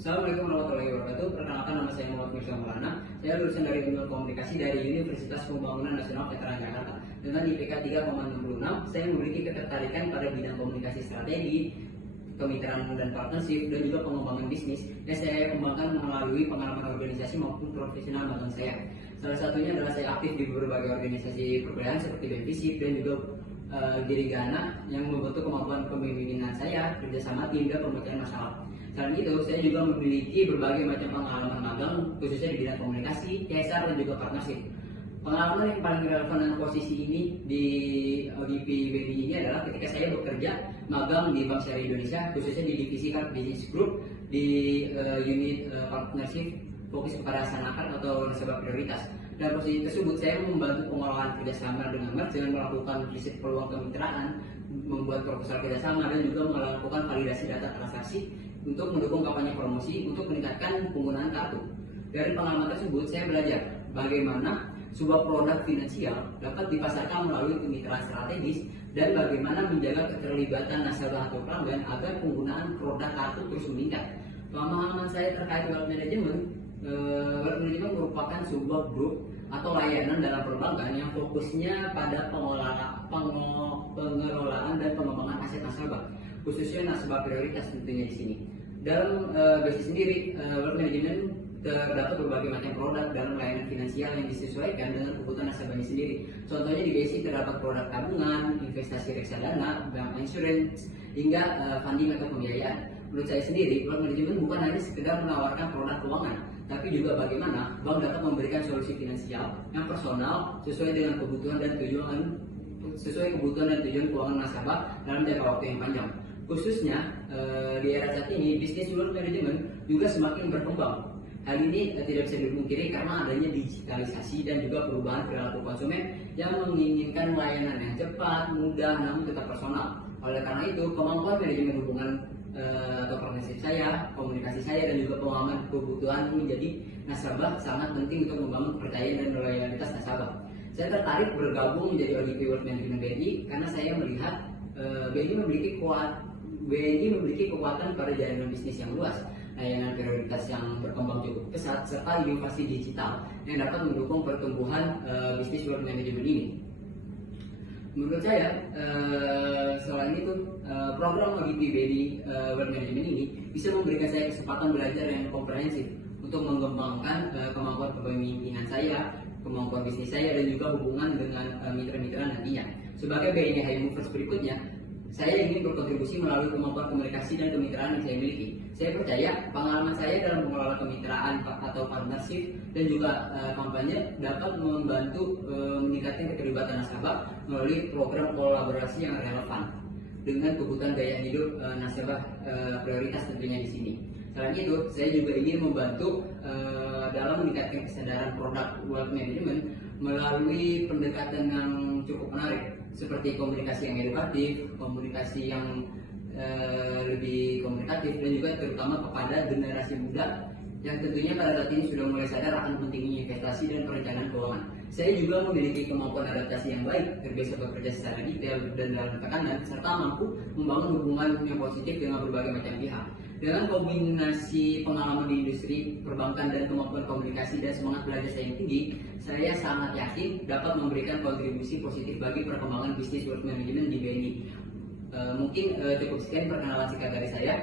Assalamualaikum warahmatullahi wabarakatuh. Perkenalkan, nama saya Muhammad Mirza Maulana. Saya lulusan dari Ilmu Komunikasi dari Universitas Pembangunan Nasional Veteran Jakarta. Dengan IPK 3,66, saya memiliki ketertarikan pada bidang komunikasi strategi, kemitraan dan partnership, dan juga pengembangan bisnis yang saya kembangkan melalui pengalaman organisasi maupun profesional magang saya. Salah satunya adalah saya aktif di berbagai organisasi perbedaan seperti BEMFISIP dan juga Girigana yang membentuk kemampuan kepemimpinan saya, kerjasama tim, dan pemecahan masalah. Selain itu, saya juga memiliki berbagai macam pengalaman magang, khususnya di bidang komunikasi, CSR, dan juga partnership. Pengalaman yang paling relevan dengan posisi ini di ODP BNI ini adalah ketika saya bekerja magang di Bank Syariah Indonesia, khususnya di divisi Card Business Group di unit partnership fokus kepada sanakan atau nasabah prioritas. Dalam posisi tersebut, saya membantu pengolahan kerjasama dengan merchant dengan melakukan riset peluang kemitraan, membuat proposal kerjasama, dan juga melakukan validasi data transaksi untuk mendukung kampanye promosi untuk meningkatkan penggunaan kartu. Dari pengalaman tersebut, saya belajar bagaimana sebuah produk finansial dapat dipasarkan melalui kemitraan strategis dan bagaimana menjaga keterlibatan nasabah atau pelanggan agar penggunaan produk kartu terus meningkat. Pemahaman saya terkait wealth management merupakan sebuah grup atau layanan dalam perbankan yang fokusnya pada pengelolaan dan pengembangan aset nasabah, khususnya nasabah prioritas tentunya di sini. Dalam basis sendiri, wealth management terdapat berbagai macam produk dalam layanan finansial yang disesuaikan dengan kebutuhan nasabahnya sendiri. Contohnya di basic terdapat produk tabungan, investasi reksadana, bank insurance, hingga funding atau pembiayaan. Menurut saya sendiri, wealth management bukan hanya sekedar menawarkan produk keuangan, tapi juga bagaimana bank dapat memberikan solusi finansial yang personal sesuai dengan kebutuhan dan tujuan keuangan nasabah dalam jangka waktu yang panjang. Khususnya di era saat ini, bisnis wealth management juga semakin berkembang. Hal ini tidak bisa dipungkiri karena adanya digitalisasi dan juga perubahan perilaku konsumen yang menginginkan layanan yang cepat, mudah, namun tetap personal. Oleh karena itu, kemampuan manajemen hubungan atau partnership saya, komunikasi saya, dan juga pemahaman kebutuhan menjadi nasabah sangat penting untuk membangun kepercayaan dan loyalitas nasabah. Saya tertarik bergabung menjadi ODP Wealth Management BNI karena saya melihat BNI memiliki kekuatan pada jaringan bisnis yang luas, layanan prioritas yang berkembang cukup pesat, serta inovasi digital yang dapat mendukung pertumbuhan bisnis wealth management ini. Menurut saya, selain itu, program ODP BNI Wealth Management ini bisa memberikan saya kesempatan belajar yang komprehensif untuk mengembangkan kemampuan kepemimpinan saya, kemampuan bisnis saya, dan juga hubungan dengan mitra-mitra nantinya. Sebagai BNI High Movers berikutnya, saya ingin berkontribusi melalui kemampuan komunikasi dan kemitraan yang saya miliki. Saya percaya pengalaman saya dalam mengelola kemitraan atau partnership dan juga kampanye dapat membantu meningkatkan keterlibatan nasabah melalui program kolaborasi yang relevan dengan kebutuhan gaya hidup nasabah prioritas tentunya di sini. Selain itu, saya juga ingin membantu dalam meningkatkan kesadaran produk wealth management melalui pendekatan yang cukup menarik seperti komunikasi yang edukatif, komunikasi yang lebih komunikatif, dan juga terutama kepada generasi muda yang tentunya pada saat ini sudah mulai sadar akan pentingnya investasi dan perencanaan keuangan. Saya juga memiliki kemampuan adaptasi yang baik, terbiasa bekerja secara detail dan dalam tekanan, serta mampu membangun hubungan yang positif dengan berbagai macam pihak. Dengan kombinasi pengalaman di industri perbankan dan kemampuan komunikasi dan semangat belajar saya yang tinggi, saya sangat yakin dapat memberikan kontribusi positif bagi perkembangan bisnis wealth management di BNI. Mungkin cukup sekian perkenalan singkat dari saya.